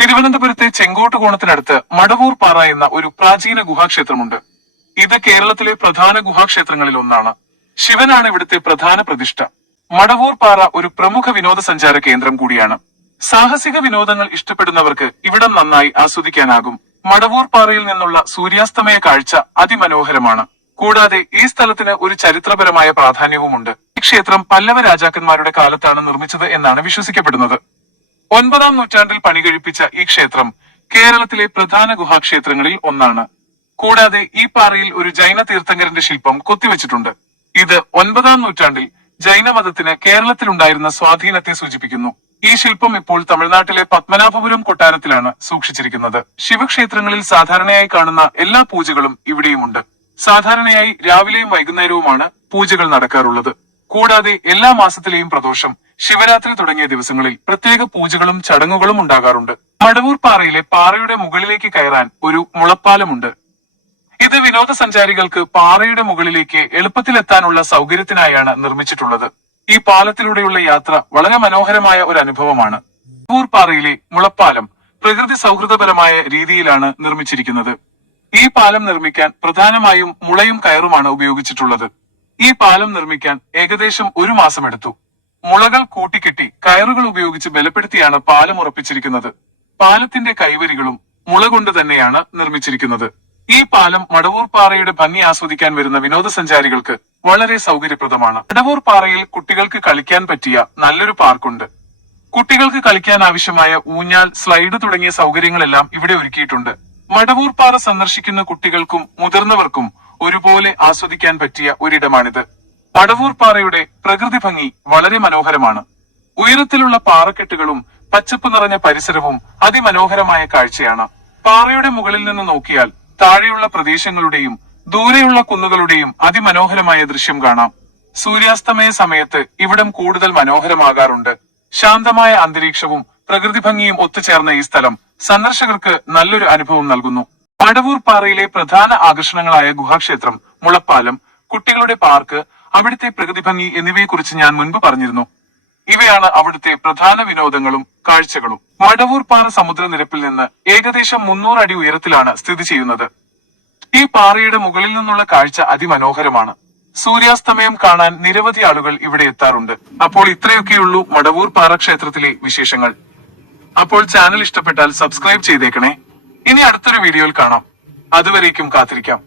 തിരുവനന്തപുരത്തെ ചെങ്കോട്ടുകോണത്തിനടുത്ത് മടവൂർ പാറ എന്ന ഒരു പ്രാചീന ഗുഹാക്ഷേത്രമുണ്ട്. ഇത് കേരളത്തിലെ പ്രധാന ഗുഹാക്ഷേത്രങ്ങളിൽ ഒന്നാണ്. ശിവനാണ് ഇവിടുത്തെ പ്രധാന പ്രതിഷ്ഠ. മടവൂർ പാറ ഒരു പ്രമുഖ വിനോദസഞ്ചാര കേന്ദ്രം കൂടിയാണ്. സാഹസിക വിനോദങ്ങൾ ഇഷ്ടപ്പെടുന്നവർക്ക് ഇവിടം നന്നായി ആസ്വദിക്കാനാകും. മടവൂർ പാറയിൽ നിന്നുള്ള സൂര്യാസ്തമയ കാഴ്ച അതിമനോഹരമാണ്. കൂടാതെ ഈ സ്ഥലത്തിന് ഒരു ചരിത്രപരമായ പ്രാധാന്യവുമുണ്ട്. ഈ ക്ഷേത്രം പല്ലവ രാജാക്കന്മാരുടെ കാലത്താണ് നിർമ്മിച്ചത് എന്നാണ് വിശ്വസിക്കപ്പെടുന്നത്. ഒൻപതാം നൂറ്റാണ്ടിൽ പണികഴിപ്പിച്ച ഈ ക്ഷേത്രം കേരളത്തിലെ പ്രധാന ഗുഹാക്ഷേത്രങ്ങളിൽ ഒന്നാണ്. കൂടാതെ ഈ പാറയിൽ ഒരു ജൈന തീർത്ഥങ്കരന്റെ ശില്പം കൊത്തിവെച്ചിട്ടുണ്ട്. ഇത് ഒൻപതാം നൂറ്റാണ്ടിൽ ജൈനമതത്തിന് കേരളത്തിലുണ്ടായിരുന്ന സ്വാധീനത്തെ സൂചിപ്പിക്കുന്നു. ഈ ശില്പം ഇപ്പോൾ തമിഴ്നാട്ടിലെ പത്മനാഭപുരം കൊട്ടാരത്തിലാണ് സൂക്ഷിച്ചിരിക്കുന്നത്. ശിവക്ഷേത്രങ്ങളിൽ സാധാരണയായി കാണുന്ന എല്ലാ പൂജകളും ഇവിടെയുമുണ്ട്. സാധാരണയായി രാവിലെയും വൈകുന്നേരവുമാണ് പൂജകൾ നടക്കാറുള്ളത്. കൂടാതെ എല്ലാ മാസത്തിലെയും പ്രദോഷം ശിവരാത്രി തുടങ്ങിയ ദിവസങ്ങളിൽ പ്രത്യേക പൂജകളും ചടങ്ങുകളും ഉണ്ടാകാറുണ്ട്. മടവൂർ പാറയിലെ പാറയുടെ മുകളിലേക്ക് കയറാൻ ഒരു മുളപ്പാലമുണ്ട്. ഇത് വിനോദസഞ്ചാരികൾക്ക് പാറയുടെ മുകളിലേക്ക് എളുപ്പത്തിലെത്താനുള്ള സൗകര്യത്തിനായാണ് നിർമ്മിച്ചിട്ടുള്ളത്. ഈ പാലത്തിലൂടെയുള്ള യാത്ര വളരെ മനോഹരമായ ഒരു അനുഭവമാണ്. മടവൂർ പാറയിലെ മുളപ്പാലം പ്രകൃതി സൗഹൃദപരമായ രീതിയിലാണ് നിർമ്മിച്ചിരിക്കുന്നത്. ഈ പാലം നിർമ്മിക്കാൻ പ്രധാനമായും മുളയും കയറുമാണ് ഉപയോഗിച്ചിട്ടുള്ളത്. ഈ പാലം നിർമ്മിക്കാൻ ഏകദേശം ഒരു മാസം എടുത്തു. മുളകൾ കൂട്ടിക്കെട്ടി കയറുകൾ ഉപയോഗിച്ച് ബലപ്പെടുത്തിയാണ് പാലം ഉറപ്പിച്ചിരിക്കുന്നത്. പാലത്തിന്റെ കൈവരികളും മുള കൊണ്ട് തന്നെയാണ് നിർമ്മിച്ചിരിക്കുന്നത്. ഈ പാലം മടവൂർ പാറയുടെ ഭംഗി ആസ്വദിക്കാൻ വരുന്ന വിനോദസഞ്ചാരികൾക്ക് വളരെ സൗകര്യപ്രദമാണ്. മടവൂർ പാറയിൽ കുട്ടികൾക്ക് കളിക്കാൻ പറ്റിയ നല്ലൊരു പാർക്കുണ്ട്. കുട്ടികൾക്ക് കളിക്കാൻ ആവശ്യമായ ഊഞ്ഞാൽ സ്ലൈഡ് തുടങ്ങിയ സൗകര്യങ്ങളെല്ലാം ഇവിടെ ഒരുക്കിയിട്ടുണ്ട്. മടവൂർ പാറ സന്ദർശിക്കുന്ന കുട്ടികൾക്കും മുതിർന്നവർക്കും ഒരുപോലെ ആസ്വദിക്കാൻ പറ്റിയ ഒരിടമാണിത്. പടവൂർ പാറയുടെ പ്രകൃതി ഭംഗി വളരെ മനോഹരമാണ്. ഉയരത്തിലുള്ള പാറക്കെട്ടുകളും പച്ചപ്പ് നിറഞ്ഞ പരിസരവും അതിമനോഹരമായ കാഴ്ചയാണ്. പാറയുടെ മുകളിൽ നിന്ന് നോക്കിയാൽ താഴെയുള്ള പ്രദേശങ്ങളുടെയും ദൂരെയുള്ള കുന്നുകളുടെയും അതിമനോഹരമായ ദൃശ്യം കാണാം. സൂര്യാസ്തമയ സമയത്ത് ഇവിടം കൂടുതൽ മനോഹരമാകാറുണ്ട്. ശാന്തമായ അന്തരീക്ഷവും പ്രകൃതി ഭംഗിയും ഒത്തുചേർന്ന ഈ സ്ഥലം സന്ദർശകർക്ക് നല്ലൊരു അനുഭവം നൽകുന്നു. മടവൂർ പാറയിലെ പ്രധാന ആകർഷണങ്ങളായ ഗുഹാക്ഷേത്രം മുളപ്പാലം കുട്ടികളുടെ പാർക്ക് അവിടുത്തെ പ്രകൃതി ഭംഗി എന്നിവയെക്കുറിച്ച് ഞാൻ മുൻപ് പറഞ്ഞിരുന്നു. ഇവയാണ് അവിടുത്തെ പ്രധാന വിനോദങ്ങളും കാഴ്ചകളും. മടവൂർ പാറ സമുദ്രനിരപ്പിൽ നിന്ന് ഏകദേശം മുന്നൂറ് അടി ഉയരത്തിലാണ് സ്ഥിതി ചെയ്യുന്നത്. ഈ പാറയുടെ മുകളിൽ നിന്നുള്ള കാഴ്ച അതിമനോഹരമാണ്. സൂര്യാസ്തമയം കാണാൻ നിരവധി ആളുകൾ ഇവിടെ എത്താറുണ്ട്. അപ്പോൾ ഇത്രയൊക്കെയുള്ളൂ മടവൂർ പാറ ക്ഷേത്രത്തിലെ വിശേഷങ്ങൾ. അപ്പോൾ ചാനൽ ഇഷ്ടപ്പെട്ടാൽ സബ്സ്ക്രൈബ് ചെയ്തേക്കണേ. ഇനി അടുത്തൊരു വീഡിയോയിൽ കാണാം. അതുവരേക്കും കാത്തിരിക്കാം.